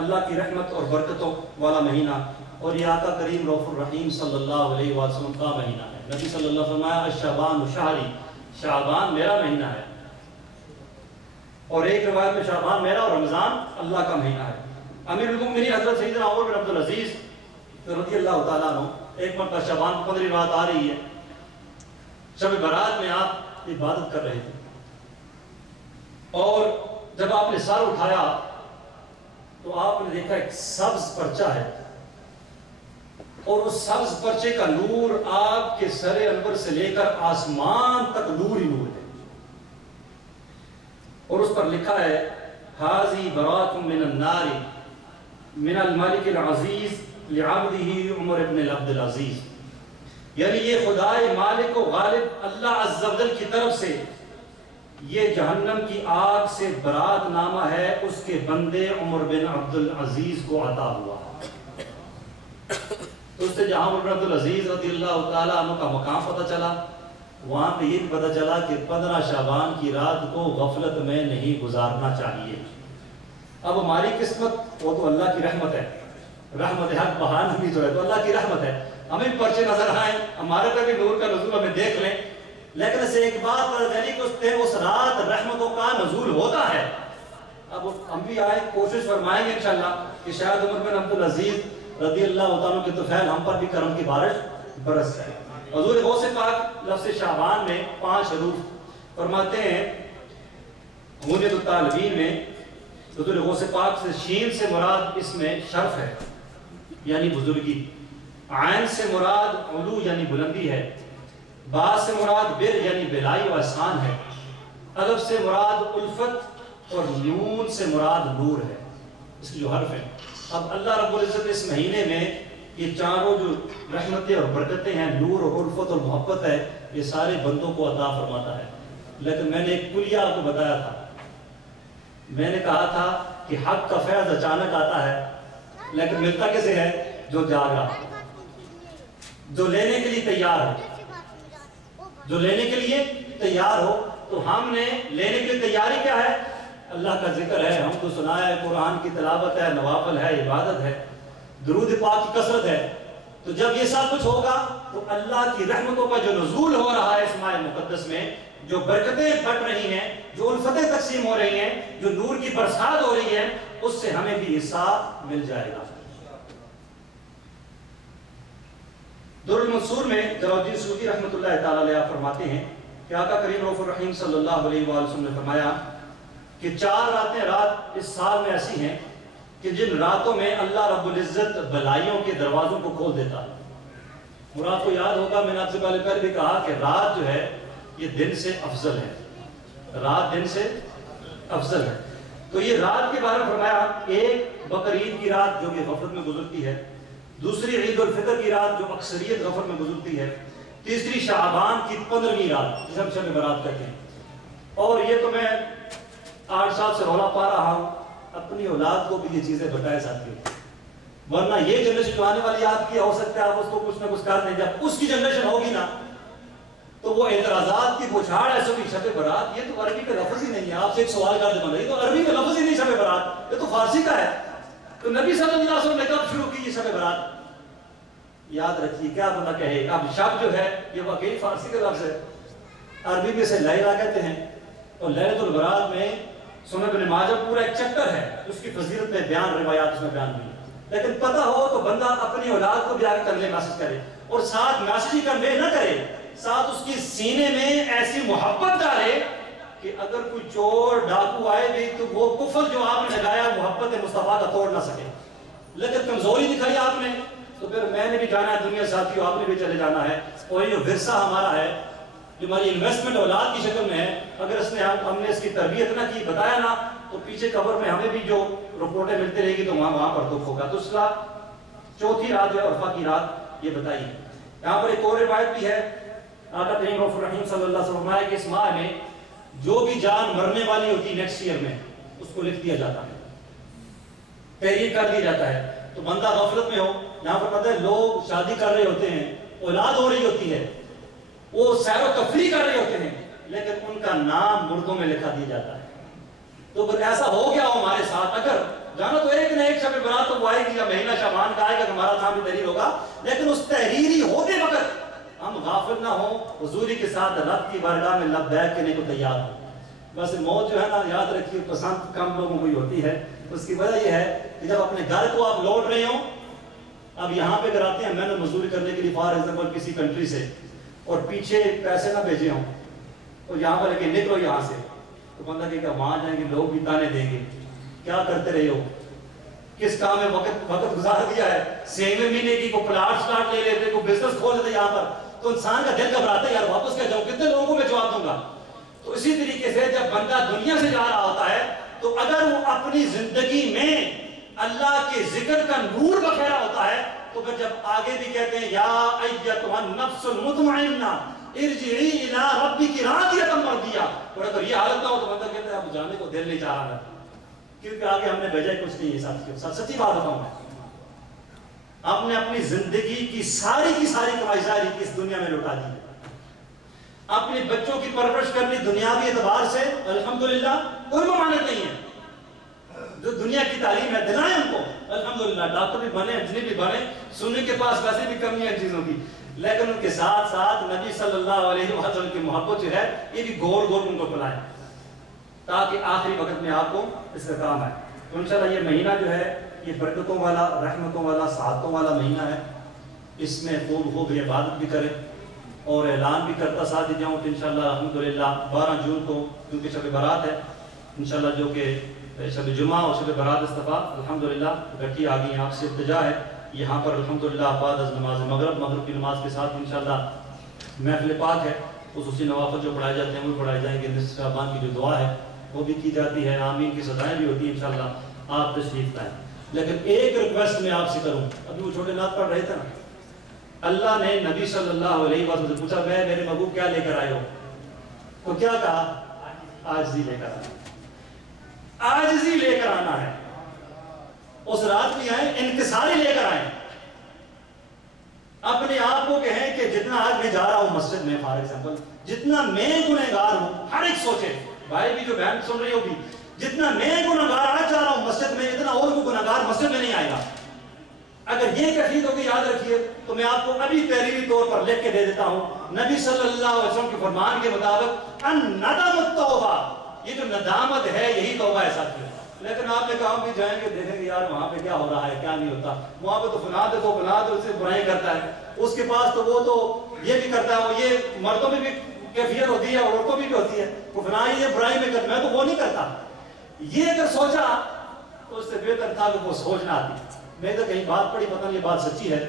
اللہ کی رحمت اور برکتوں والا مہینہ، اور یہ آقا کریم رؤوف الرحیم صلی اللہ علیہ وسلم کا مہینہ ہے۔ نبی صلی اللہ علیہ وسلم فرمایا الشعبان شہری، شعبان میرا مہینہ ہے، اور ایک روایت میں شعبان میرا اور رمضان اللہ کا مہینہ ہے۔ امیر المؤمنین حضرت سیدنا عمر بن عبدالعزیز رضی اللہ تعالیٰ عنہ ایک مرتبہ شعبان 15 رات آ رہی ہے، شب برات میں آپ عبادت کر رہے تھے، اور جب آپ نے سر اٹھایا تو آپ نے دیکھا ایک سبز پرچہ ہے، اور اس سبز پرچے کا نور آپ کے سر انور سے لے کر آسمان تک نور ہی نور ہے، اور اس پر لکھا ہے حاضی برات من النار من الملک العزیز لعبدہ عمر ابن عبد العزیز، یعنی یہ خدائے مالک و غالب اللہ عز و جل کی طرف سے یہ جہنم کی آگ سے برات نامہ ہے اس کے بندے عمر بن عبد العزیز کو عطا ہوا۔ تو اس سے جہاں عمر بن عبد العزیز رضی اللہ تعالیٰ عنہ کا مقام پتہ چلا، وہاں پہ یہ پتہ چلا کہ 15 شعبان کی رات کو غفلت میں نہیں گزارنا چاہیے۔ اب ہماری قسمت وہ تو اللہ کی رحمت ہے، رحمت حق بہان بھی جو ہے تو اللہ کی رحمت ہے، ہمیں پرچے نظر آئیں، ہمارے پہ بھی نور کا نزول ہمیں دیکھ لیں، لیکن اسے ایک بات پتہ چلی کہ اس رات رحمتوں کا نزول ہوتا ہے۔ اب ہم بھی آئے کوشش فرمائیں گے انشاءاللہ کہ شاید عمر بن عبد العزیز رضی اللہ تعالیٰ کے طفیل ہم پر بھی کرم کی بارش برس جائے۔ حضور غوث پاک لفظ شعبان میں 5 حروف فرماتے ہیں، غنیت الطالبین میں حضور غوث پاک سے شین سے مراد اس میں شرف ہے یعنی بزرگی، عین سے مراد علو یعنی بلندی ہے، با سے مراد بر یعنی بلائی و احسان ہے، الف سے مراد الفت، اور نون سے مراد نور ہے، اس کی جو حرف ہے۔ اب اللہ رب العزت اس مہینے میں یہ چاروں جو رحمتیں اور برکتیں ہیں، نور اور الفت اور محبت ہے، یہ سارے بندوں کو عطا فرماتا ہے۔ لیکن میں نے ایک کلیہ آپ کو بتایا تھا، میں نے کہا تھا کہ حق کا فیض اچانک آتا ہے لیکن ملتا کسے ہے؟ جو جاگ رہا، جو لینے کے لیے تیار ہو، جو لینے کے لیے تیار ہو۔ تو ہم نے لینے کے لیے تیاری کیا ہے؟ اللہ کا ذکر ہے، ہم تو سنا ہے، قرآن کی تلاوت ہے، نوافل ہے، عبادت ہے، درود پاک کی کثرت ہے۔ تو جب یہ سب کچھ ہوگا تو اللہ کی رحمتوں کا جو نزول ہو رہا ہے اس ماہ مقدس میں، جو برکتیں بٹ رہی ہیں، جو الفتیں تقسیم ہو رہی ہیں، جو نور کی برسات ہو رہی ہے، اس سے ہمیں بھی حصہ مل جائے گا۔ در المنصور میں جلال الدین سیوطی رحمۃ اللہ تعالی علیہ فرماتے ہیں کہ آقا کریم رؤوف الرحیم صلی اللہ علیہ وآلہ وسلم نے فرمایا کہ 4 رات اس سال میں ایسی ہیں کہ جن راتوں میں اللہ رب العزت بلائیوں کے دروازوں کو کھول دیتا ہے۔ اور آپ کو یاد ہوگا، میں نے آپ سے پہلے بھی کہا کہ رات جو ہے یہ دن سے افضل ہے، رات دن سے افضل ہے۔ تو یہ رات کے بارے میں فرمایا، ایک بقرعید کی رات جو کہ غفلت میں گزرتی ہے، دوسری عید الفطر کی رات جو اکثریت غفلت میں گزرتی ہے، تیسری شعبان کی 15ویں رات جسے ہم شب برات کہتے ہیں۔ اور یہ تو میں 8 سال سے رولا پا رہا ہوں اپنی اولاد کو بھی یہ چیزیں بتائے ساتھی ہو، ورنہ یہ جنریشن جو آنے والی آپ کی ہو سکتا ہے آپ اس کو کچھ نہ کچھ کر دیں، جب اس کی جنریشن ہوگی نا تو وہ اعتراضات کی بچھاڑ ایسے بھی شب برات، یہ تو عربی کا لفظ ہی نہیں ہے. آپ سے ایک سوال کر دے بندہ، یہ تو عربی کا لفظ ہی نہیں شب برات، یہ تو فارسی کا ہے. تو نبی صلی اللہ علیہ وسلم نے کب شروع کی یہ شب برات؟ یاد رکھیے کیا بندہ کہے. اب شب جو ہے یہ واقعی فارسی کا لفظ ہے، عربی میں سے لیلہ کہتے ہیں. اور لیلۃ البرات میں سنن ابن ماجہ پورا ایک چیپٹر ہے، اس کی فضیلت میں بیان، روایات اس میں بیان ہوئی. لیکن پتہ ہو تو بندہ اپنی اولاد کو بھی آگے کنوے میسج کرے، اور ساتھ میسج ہی کنوے نہ کرے، ساتھ اس کی سینے میں ایسی محبت ڈالے کہ اگر کوئی چور ڈاکو آئے بھی تو وہ کفر جو آپ نے لگایا محبت مصطفیٰ کا توڑ نہ سکے. لیکن کمزوری دکھائی آپ نے تو پھر میں نے بھی جانا ہے دنیا ساتھیوں، آپ نے بھی چلے جانا ہے. اور یہ جو ورثہ ہمارا ہے، جو ہماری انویسٹمنٹ اولاد کی شکل میں ہے، اگر ہم نے اس کی تربیت نہ کی، بتایا نا، تو پیچھے قبر میں ہمیں بھی جو رپورٹیں ملتی رہے گی تو وہاں پر دکھ ہوگا. تو اس کا چوتھی رات جو ہے عرفہ کی رات یہ بتائی. یہاں پر ایک اور روایت بھی ہے، آقا کریم رؤوف الرحیم صلی اللہ علیہ وسلم کہ اس ماہ میں جو بھی جان مرنے والی ہوتی نیکسٹ ایئر میں اس کو لکھ دیا جاتا ہے، تحریر کر دیا جاتا ہے. تو بندہ غفلت میں ہو، یہاں پر پتہ ہے لوگ شادی کر رہے ہوتے ہیں، اولاد ہو رہی ہوتی ہے، وہ سیر و تفریح کر رہے ہوتے ہیں، لیکن ان کا نام مردوں میں لکھا دیا جاتا ہے. تو اگر ایسا ہو گیا ہو ہمارے ساتھ، اگر جانا تو ایک نہ ایک شب برات تو وہ آئے گی یا مہینہ شعبان کا آئے گا، ہمارا نام بھی تحریر ہوگا، لیکن اس تحریری ہوتے وقت ہم غافل نہ ہوں، حضوری کے ساتھ رب کی بارگاہ میں لبیک کہنے کو تیار ہوں. بس موت جو ہے نا، یاد رکھیے پسند کم لوگوں کو ہی ہوتی ہے. اس کی وجہ یہ ہے کہ جب اپنے گھر کو آپ لوٹ رہے ہوں، اب یہاں پہ کراتے ہیں محنت مزدوری کرنے کے لیے فار ایگزامپل کسی کنٹری سے، اور پیچھے پیسے نہ بھیجے ہوں، اور یہاں پر لے کے نکلو یہاں سے، تو بندہ کہ وہاں جائیں گے لوگ بھی تانے دیں گے، کیا کرتے رہے ہو، کس کام میں وقت گزار دیا ہے. 6ویں مہینے کی کوئی پلاٹ لے لیتے، کوئی بزنس کھول لیتے یہاں پر، تو انسان کا دل گھبراتا ہے، یار واپس کیا جاؤں، کتنے لوگوں کو میں جواب دوں گا. تو اسی طریقے سے جب بندہ دنیا سے جا رہا ہوتا ہے تو اگر وہ اپنی زندگی میں اللہ کے ذکر کا نور بکھیرا ہوتا ہے تو پھر جب آگے بھی کہتے ہیں یا ایتھا النفس المطمئنہ ارجعی الی ربک راضیۃ مرضیہ، اور اگر یہ حالت نہ ہو تو بندہ کہتا ہے اب جانے کو دل نہیں چاہ رہا ہے، کیونکہ آگے ہم نے بھیجا کچھ نہیں ہے. ساتھ سچی بات بتاؤں میں، ہم نے اپنی زندگی کی ساری کمائی ظاہری کی اس دنیا میں لوٹا دی. اپنے بچوں کی پرورش کرنی دنیاوی اعتبار سے الحمدللہ کوئی ممانعت نہیں ہے. جو دنیا کی تعلیم ہے دلائیں ان کو، الحمدللہ ڈاکٹر بھی بنے، انجینئر بھی بنے، سننے کے پاس ویسے بھی کمی ہے ان چیزوں کی، لیکن ان کے ساتھ ساتھ نبی صلی اللہ علیہ وسلم کی محبت جو ہے یہ بھی گول گول ان کو پلائیں تاکہ آخری وقت میں آپ کو اس کا کام ہے. تو انشاءاللہ یہ مہینہ جو ہے یہ برکتوں والا، رحمتوں والا، سعادتوں والا مہینہ ہے. اس میں خوب عبادت بھی کریں، اور اعلان بھی کرتا ساتھ جاؤں کہ انشاءاللہ الحمدللہ 12 جون کو کیونکہ شب برات ہے انشاءاللہ، جو کہ شب جمعہ اور شب برات استفا الحمدللہ اکٹھی آ گئی ہیں. آپ سے التجا ہے یہاں پر الحمدللہ بعد از نماز مغرب کی نماز کے ساتھ انشاءاللہ محفل پاک ہے، خصوصی نوافل جو پڑھائے جاتے ہیں وہ پڑھائے جائیں گے. نصف شعبان کی جو دعا ہے وہ بھی کی جاتی ہے، آمین کی صدائیں بھی ہوتی ہیں انشاءاللہ. آپ تشریف لائیں. لیکن ایک ریکویسٹ میں آپ سے کروں، ابھی وہ چھوٹے نعت پڑھ رہے تھے نا، اللہ نے نبی صلی اللہ علیہ وسلم سے پوچھا میں میرے محبوب کیا لے کر آئے ہو، تو کیا کہا؟ عاجزی لے کر آنا، عاجزی لے کر آنا ہے. اس رات بھی آئیں انکساری لے کر آئیں. اپنے آپ کو کہیں کہ جتنا آج میں جا رہا ہوں مسجد میں فار ایگزامپل، جتنا میں گنہگار ہوں، ہر ایک سوچے، بھائی بھی جو بہن سن رہی ہوگی، جتنا میں گنہگار آج جا رہا ہوں مسجد میں، اتنا اور کوئی گنہگار مسجد میں نہیں آئے گا. اگر یہ کیفیت ہوگی یاد رکھیے تو میں آپ کو ابھی تحریری طور پر لکھ کے دے دیتا ہوں. نبی صلی اللہ علیہ وسلم کے فرمان کے مطابق الندم التوبہ، یہ جو ندامت ہے یہی توبہ ہے ساتھیوں. لیکن آپ نے کہا بھی جائیں گے دیکھیں گے یار وہاں پہ کیا ہو رہا ہے کیا نہیں ہوتا، وہاں پہ تو فلاں دیکھو فلاں تو اسے برائی کرتا ہے، اس کے پاس تو وہ تو یہ بھی کرتا ہے، وہ یہ مردوں میں بھی کیفیت ہوتی ہے عورتوں میں بھی ہوتی ہے، وہ فلاں یہ برائی میں کرتا، میں تو وہ نہیں کرتا. یہ اگر سوچا تو اس سے بہتر تھا کہ وہ سوچنا آتی. میں تو کہیں بات پڑھی، پتہ نہیں یہ بات سچی ہے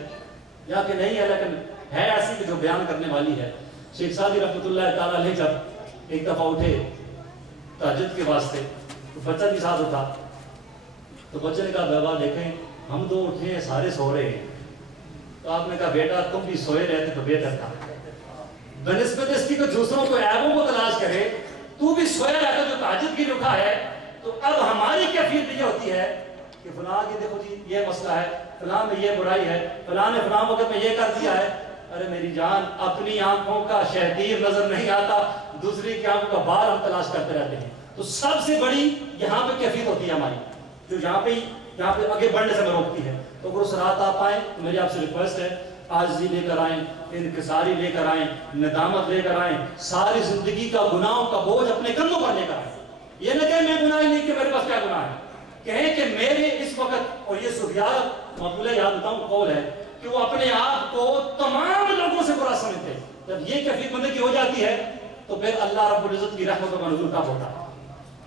یا کہ نہیں ہے، لیکن ہے ایسی کہ جو بیان کرنے والی ہے. شیخ سعدی رحمۃ اللہ تعالیٰ علیہ جب ایک دفعہ اٹھے تہجد کے واسطے تو بچہ بھی ساتھ اٹھا، تو بچے نے کہا بابا دیکھیں ہم دو اٹھے ہیں سارے سو رہے ہیں. تو آپ نے کہا بیٹا تم بھی سوئے رہتے تو بہتر تھا، بنسبت اس کی کہ دوسروں کو عیبوں کو تلاش کرے، تو بھی سویا رہتا جو تہجد کی اٹھا ہے تو اب ہماری کیفیت یہ ہوتی ہے کہ فلاں کی دیکھو جی یہ مسئلہ ہے، فلاں میں یہ برائی ہے، فلاں نے فلاں وقت میں یہ کر دیا ہے. ارے میری جان، اپنی آنکھوں کا شہدیر نظر نہیں آتا، دوسری کی آنکھوں کا بال ہم تلاش کرتے رہتے ہیں. تو سب سے بڑی یہاں پہ کیفیت ہوتی ہے ہماری، جو یہاں پہ آگے بڑھنے سے ہمیں روکتی ہے. تو اگر اس رات آپ آئیں تو میری آپ سے ریکویسٹ ہے، عاجزی لے کر آئیں، انکساری لے کر آئیں، ندامت لے کر آئیں، ساری زندگی کا گناہوں کا بوجھ اپنے کندھوں پر لے کر آئیں. یہ نہ کہ میں گناہ نہیں کہ میرے پاس کیا گناہ ہے، کہیں کہ میرے اس وقت، اور یہ سفیان مقبولہ یاد بتاؤں قول ہے کہ وہ اپنے آپ کو تمام لوگوں سے برا سمجھتے ہیں. جب یہ کیفیت بندے کی ہو جاتی ہے تو پھر اللہ رب العزت کی رحمتوں کا نزول کب ہوتا ہے.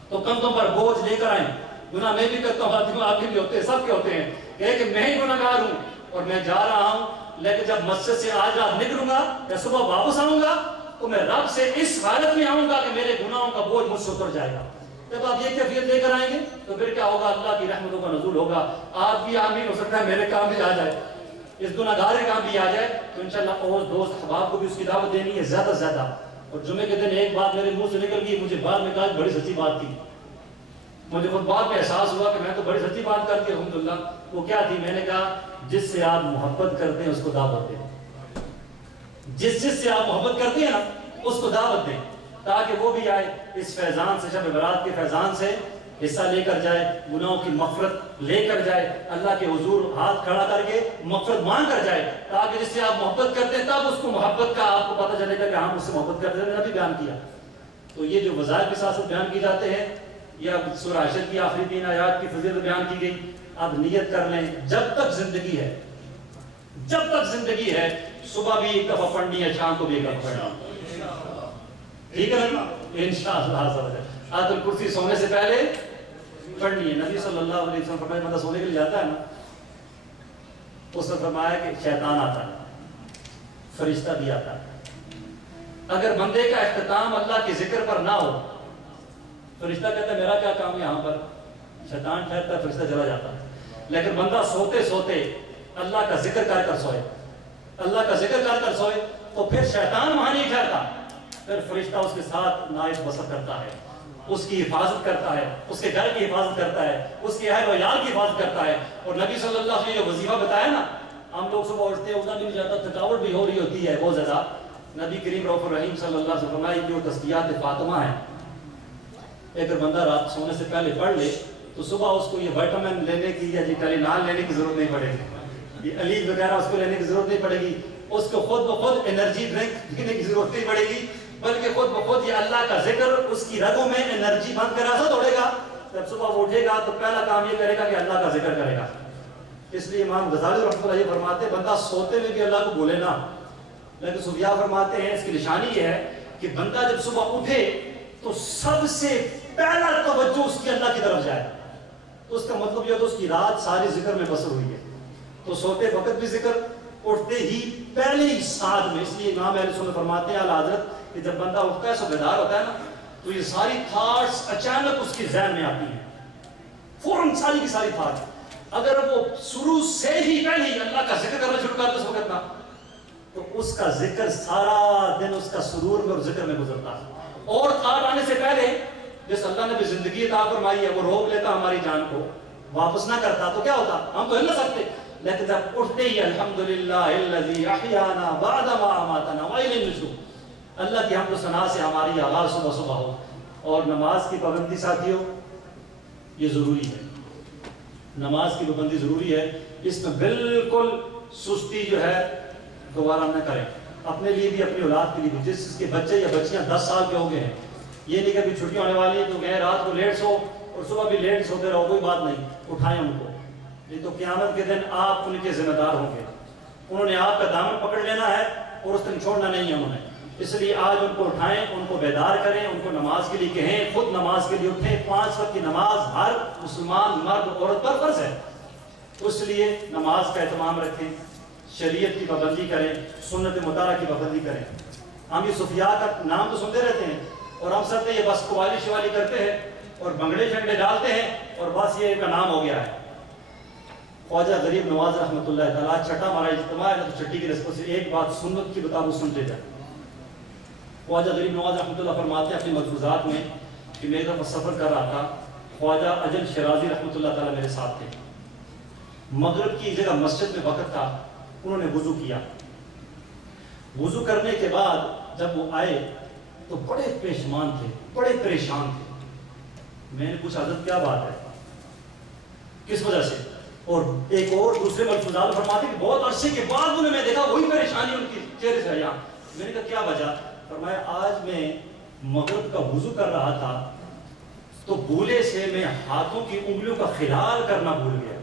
تو کندھوں پر بوجھ لے کر آئیں. گناہ میں بھی کرتا ہوں، آپ کے بھی ہوتے ہیں، سب کے ہوتے ہیں، کہ میں ہی گناہ گار ہوں اور میں جا رہا ہوں، لیکن جب مسجد سے آج رات نکلوں گا یا صبح واپس آؤں گا تو میں رب سے اس حالت میں آؤں گا کہ میرے گناہوں کا بوجھ مجھ سے اتر جائے گا. جب آپ یہ کیفیت لے کر آئیں گے تو پھر کیا ہوگا؟ اللہ کی رحمتوں کا نزول ہوگا. آپ بھی آمین، ہو سکتا ہے میرے کام بھی آ جائے، اس گناہ گار کے کام بھی آ جائے. تو انشاءاللہ اور دوست احباب کو بھی اس کی دعوت دینی ہے زیادہ سے زیادہ. اور جمعے کے دن ایک بات میرے منہ سے نکل گئی، مجھے بعد میں کہا بڑی سچی بات تھی. مجھے خود بعد میں احساس ہوا کہ میں تو بڑی سچی بات کرتی ہوں الحمدللہ. وہ کیا تھی؟ میں نے کہا جس سے آپ محبت کرتے ہیں اس کو دعوت دیں. جس سے آپ محبت کرتے ہیں نا اس کو دعوت دیں، تاکہ وہ بھی آئے اس فیضان سے، شب برات کے فیضان سے حصہ لے کر جائے، گناہوں کی مغفرت لے کر جائے، اللہ کے حضور ہاتھ کھڑا کر کے مغفرت مانگ کر جائے، تاکہ جس سے آپ محبت کرتے ہیں تب اس کو محبت کا آپ کو پتہ چلے گا کہ ہم اس سے محبت کرتے ہیں. میں نے بھی بیان کیا. تو یہ جو وظائف کے ساتھ بیان کی جاتے ہیں، یہ اب سورہ حشر کی آخری 3 آیات کی فضیلت بیان کی گئی. اب نیت کر لیں، جب تک زندگی ہے، جب تک زندگی ہے، صبح بھی ایک دفعہ پڑھنی ہے، شام کو بھی ایک دفعہ پڑھنا. ٹھیک ہے نا؟ انشاءاللہ. آیت الکرسی سونے سے پہلے پڑھنی ہے. نبی صلی اللہ علیہ وسلم فرمایا بندہ سونے کے لیے جاتا ہے نا، اس نے فرمایا کہ شیطان آتا ہے، فرشتہ بھی آتا ہے. اگر بندے کا اختتام اللہ کے ذکر پر نہ ہو، فرشتہ کہتا ہے میرا کیا کام ہے یہاں پر، شیطان ٹھہرتا ہے، فرشتہ چلا جاتا ہے. لیکن بندہ سوتے سوتے اللہ کا ذکر کر کر سوئے، اللہ کا ذکر کر کر سوئے تو پھر شیطان وہاں نہیں ٹھہرتا، پھر فرشتہ اس کے ساتھ نائب بسر کرتا ہے، اس کی حفاظت کرتا ہے، اس کے گھر کی حفاظت کرتا ہے، اس کے اہل و عیال کی حفاظت کرتا ہے. اور نبی صلی اللہ علیہ وسلم نے جو وظیفہ بتایا نا، ہم لوگ صبح اٹھتے ہیں، اٹھنا بھی نہیں جاتا، تھکاوٹ بھی ہو رہی ہوتی ہے بہت زیادہ. نبی کریم رؤوف الرحیم صلی اللہ علیہ وسلم نے جو تزکیات فاطمہ ہیں، اگر بندہ رات سونے سے پہلے پڑھ لے تو صبح اس کو یہ وائٹامن لینے کی یا ٹیلینال لینے کی ضرورت نہیں پڑے گی، یہ علیف وغیرہ اس کو لینے کی ضرورت نہیں پڑے گی، اس کو خود بخود انرجی ڈرنک پینے کی ضرورت نہیں پڑے گی، بلکہ خود بخود یہ اللہ کا ذکر اس کی رگوں میں انرجی بند کر ایسا دوڑے گا. جب صبح وہ اٹھے گا تو پہلا کام یہ کرے گا کہ اللہ کا ذکر کرے گا. اس لیے امام غزالی رحمۃ اللہ یہ فرماتے ہیں بندہ سوتے میں بھی اللہ کو بولے نا، لیکن صوفیاء فرماتے ہیں اس کی نشانی یہ ہے کہ بندہ جب صبح اٹھے تو سب سے پہلا توجہ اس کی اللہ کی طرف جائے. تو اس کا مطلب یہ تو اس کی رات ساری ذکر میں بسر ہوئی ہے. تو سوتے وقت بھی ذکر، اٹھتے ہی پہلے ہی ساتھ میں. اس لیے امام اہل سنت فرماتے ہیں اعلیٰ حضرت کہ جب بندہ اٹھتا ہے، بیدار ہوتا ہے نا، تو یہ ساری تھاٹس اچانک اس کی ذہن میں آتی ہیں، فوراً ساری کی ساری تھاٹس. اگر وہ شروع سے ہی پہلے ہی اللہ کا ذکر کرنا شروع کرتا ہے اس وقت نا، تو اس کا ذکر سارا دن اس کا سرور میں اور ذکر میں گزرتا ہے. اور تھاٹ آنے سے پہلے جس اللہ نے بھی زندگی عطا فرمائی ہے وہ روک لیتا ہماری جان کو، واپس نہ کرتا تو کیا ہوتا؟ ہم تو ہل نہ سکتے. لیکن جب اٹھتے ہی الحمدللہ الذی احیانا بعد ما اماتنا والیہ النشور، اللہ کی حمد و ثنا سے ہماری آغاز صبح صبح ہو. اور نماز کی پابندی ساتھیوں یہ ضروری ہے، نماز کی پابندی ضروری ہے. اس میں بالکل سستی جو ہے دوبارہ نہ کریں، اپنے لیے بھی اپنی اولاد کے لیے بھی. جس کے بچے یا بچیاں 10 سال کے ہو گئے ہیں، یہ نہیں کہ ابھی چھٹیاں ہونے والی ہیں تو گئے رات کو لیٹ سو اور صبح بھی لیٹ سوتے رہو، کوئی بات نہیں، اٹھائیں ان کو. نہیں تو قیامت کے دن آپ ان کے ذمہ دار ہوں گے. انہوں نے آپ کا دامن پکڑ لینا ہے اور اس دن چھوڑنا نہیں ہے انہوں نے. اس لیے آج ان کو اٹھائیں، ان کو بیدار کریں، ان کو نماز کے لیے کہیں، خود نماز کے لیے اٹھیں. 5 وقت کی نماز ہر مسلمان مرد عورت پر فرض ہے. اس لیے نماز کا اہتمام رکھیں، شریعت کی پابندی کریں، سنت مطالعہ کی پابندی کریں. ہم یہ صوفیاء کا نام تو سنتے رہتے ہیں اور ہم سب یہ بس قوالی شوالی کرتے ہیں اور بنگڑے شنگڑے ڈالتے ہیں اور بس یہ کا نام ہو گیا ہے. خواجہ غریب نواز رحمۃ اللہ تعالیٰ چھٹا ہمارا اجتماع ہے تو چھٹی کی رسم سے ایک بات سنت کی بتا وہ سنتے جائیں. خواجہ غریب نواز رحمۃ اللہ فرماتے ہیں اپنی ملفوظات میں کہ میں ایک دفعہ سفر کر رہا تھا خواجہ اجل شرازی رحمۃ اللہ تعالیٰ میرے ساتھ تھے. مغرب کی جگہ مسجد میں وقت تھا, انہوں نے وضو کیا. وضو کرنے کے بعد جب وہ آئے تو بڑے پریشان تھے, بڑے پریشان تھے. میں نے پوچھا حضرت کیا بات ہے, کس وجہ سے؟ اور ایک اور دوسرے ملفوظات فرماتے کہ بہت عرصے کے بعد انہیں میں دیکھا وہی پریشانی ان کی چہرے سے یہاں. میں نے کہا کیا وجہ؟ فرمایا آج میں مغرب کا وضو کر رہا تھا تو بھولے سے میں ہاتھوں کی انگلیوں کا خلال کرنا بھول گیا.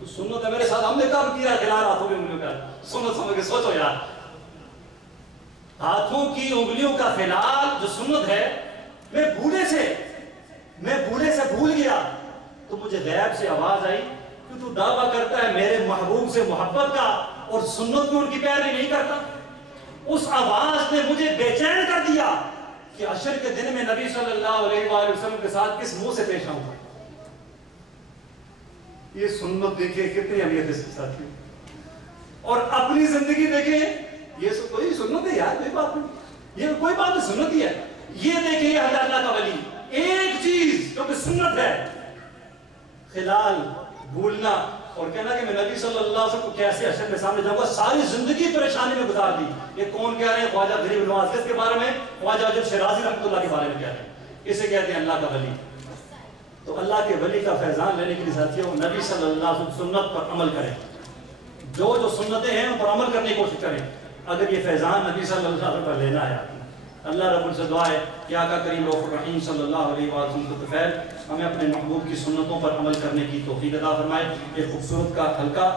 تو سنت ہے میرے ساتھ, ہم نے کب کیا خلال ہاتھوں کی انگلیوں کا؟ سنت سمجھ کے سوچو یار, ہاتھوں کی انگلیوں کا خلال جو سنت ہے, میں بھولے سے بھول گیا. تو مجھے غیب سے آواز آئی کہ تو دعویٰ کرتا ہے میرے محبوب سے محبت کا اور سنت میں ان کی پیروی نہیں کرتا. اس آواز نے مجھے بے چین کر دیا کہ عشر کے دن میں نبی صلی اللہ علیہ وآلہ وسلم کے ساتھ کس منہ سے پیش آؤں گا. یہ سنت دیکھیں کتنی اہمیت اس کے ساتھ کی, اور اپنی زندگی دیکھیں, یہ کوئی سنت ہے یار, کوئی بات نہیں, یہ کوئی بات نہیں, سنت ہی ہے. یہ دیکھیں یہ اللہ کا ولی, ایک چیز جو کہ سنت ہے, خلال بھولنا اور کہنا کہ میں نبی صلی اللہ علیہ وسلم کو کیسے حشر میں سامنے جاؤں گا. ساری زندگی پریشانی میں گزار دی. یہ کون کہہ رہے ہیں؟ خواجہ غریب نواز. کس کے بارے میں؟ خواجہ اجل شرازی رحمۃ اللہ کے بارے میں کہہ رہے ہیں. اسے کہتے ہیں اللہ کا ولی. تو اللہ کے ولی کا فیضان لینے کے لیے ساتھیوں نبی صلی اللہ علیہ وسلم سنت پر عمل کریں, جو سنتیں ہیں ان پر عمل کرنے کی کوشش کریں. اگر یہ فیضان نبی صلی اللہ علیہ وسلم پر لینا ہے, اللہ رب العزت سے دعا ہے کہ آقا کریم رؤوف الرحیم صلی اللہ علیہ وسلم کو طفیل ہمیں اپنے محبوب کی سنتوں پر عمل کرنے کی توفیق عطا فرمائے. ایک خوبصورت کا حلقہ